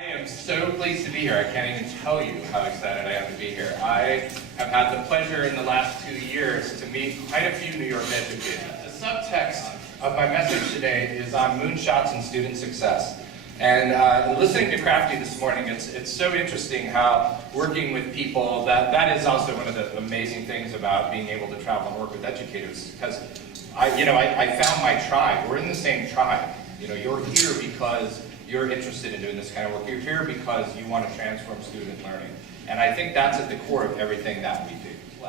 I am so pleased to be here. I can't even tell you how excited I am to be here. I have had the pleasure in the last 2 years to meet quite a few New York educators. The subtext of my message today is on moonshots and student success. And listening to Crafty this morning, it's so interesting how working with people, that is also one of the amazing things about being able to travel and work with educators, because I found my tribe. We're in the same tribe. You're here because you're interested in doing this kind of work. You're here because you want to transform student learning. And I think that's at the core of everything that we do.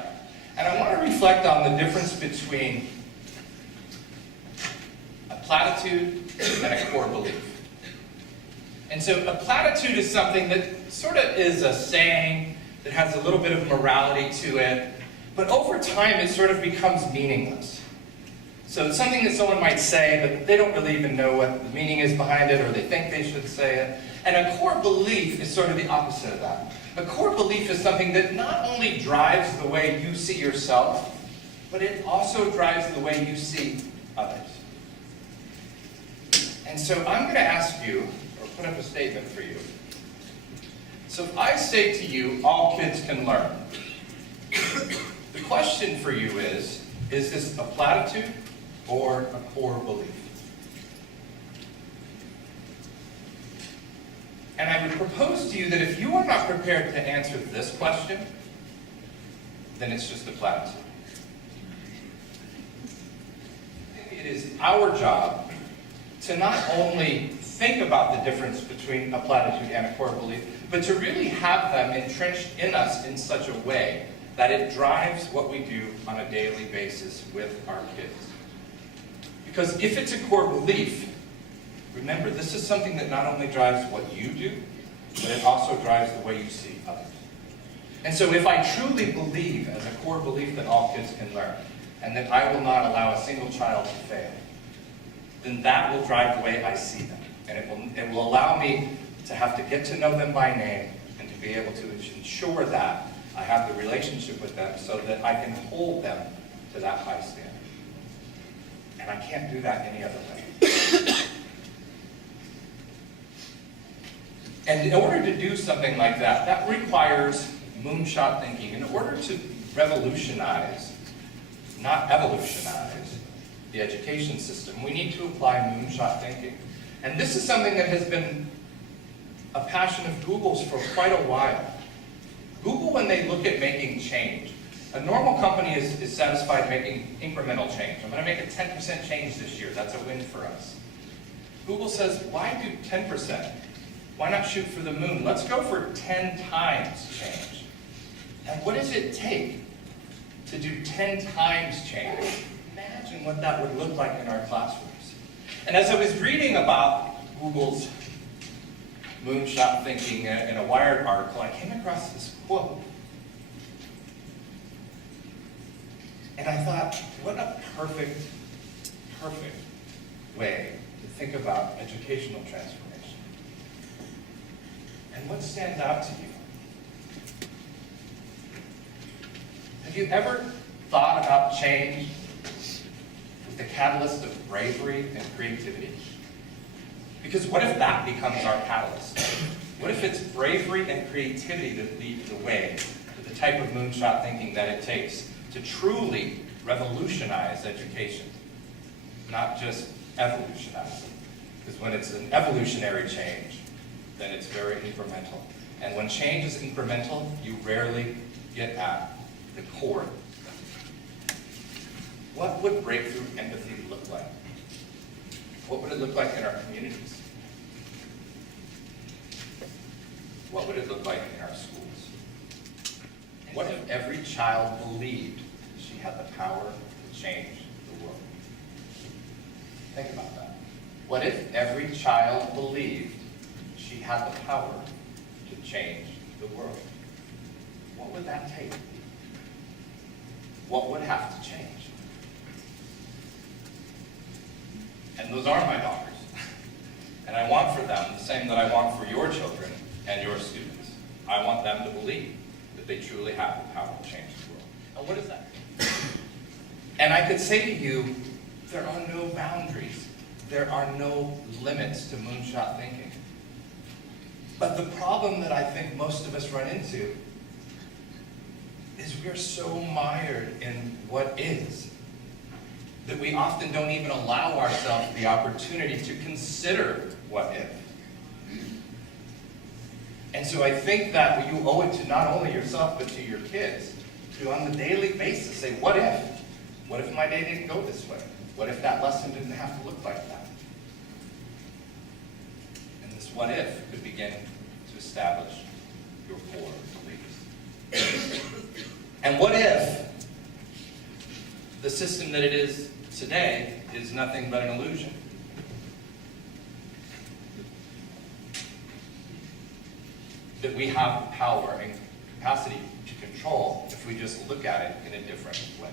And I want to reflect on the difference between a platitude and a core belief. And so a platitude is something that sort of is a saying that has a little bit of morality to it, but over time it sort of becomes meaningless. So it's something that someone might say, but they don't really even know what the meaning is behind it, or they think they should say it. And a core belief is sort of the opposite of that. A core belief is something that not only drives the way you see yourself, but it also drives the way you see others. And so I'm going to ask you, or put up a statement for you. So if I say to you, all kids can learn, the question for you is this a platitude or a core belief? And I would propose to you that if you are not prepared to answer this question, then it's just a platitude. It is our job to not only think about the difference between a platitude and a core belief, but to really have them entrenched in us in such a way that it drives what we do on a daily basis with our kids. Because if it's a core belief, remember, this is something that not only drives what you do, but it also drives the way you see others. And so if I truly believe as a core belief that all kids can learn, and that I will not allow a single child to fail, then that will drive the way I see them. And it will allow me to have to get to know them by name and to be able to ensure that I have the relationship with them so that I can hold them to that high standard. And I can't do that any other way. And in order to do something like that, that requires moonshot thinking. In order to revolutionize, not evolutionize, the education system, we need to apply moonshot thinking. And this is something that has been a passion of Google's for quite a while. Google, when they look at making change, a normal company is satisfied making incremental change. I'm going to make a 10% change this year. That's a win for us. Google says, why do 10%? Why not shoot for the moon? Let's go for 10 times change. And what does it take to do 10 times change? Imagine what that would look like in our classrooms. And as I was reading about Google's moonshot thinking in a Wired article, I came across this quote. And I thought, what a perfect way to think about educational transformation. And what stands out to you? Have you ever thought about change with the catalyst of bravery and creativity? Because what if that becomes our catalyst? What if it's bravery and creativity that lead the way to the type of moonshot thinking that it takes to truly revolutionize education, not just evolutionize it? Because when it's an evolutionary change, then it's very incremental. And when change is incremental, you rarely get at the core. What would breakthrough empathy look like? What would it look like in our communities? What would it look like in our schools? What if every child believed she had the power to change the world? Think about that. What if every child believed she had the power to change the world? What would that take? What would have to change? And those are my daughters. And I want for them the same that I want for your children and your students. I want them to believe that they truly have the power to change the world. And what is that? And I could say to you, there are no boundaries. There are no limits to moonshot thinking. But the problem that I think most of us run into is we're so mired in what is that we often don't even allow ourselves the opportunity to consider what if. And so I think that you owe it to not only yourself but to your kids to on a daily basis say, what if? What if my day didn't go this way? What if that lesson didn't have to look like that? And this what if could begin to establish your core beliefs. And what if the system that it is today is nothing but an illusion? That we have power and capacity to control if we just look at it in a different way.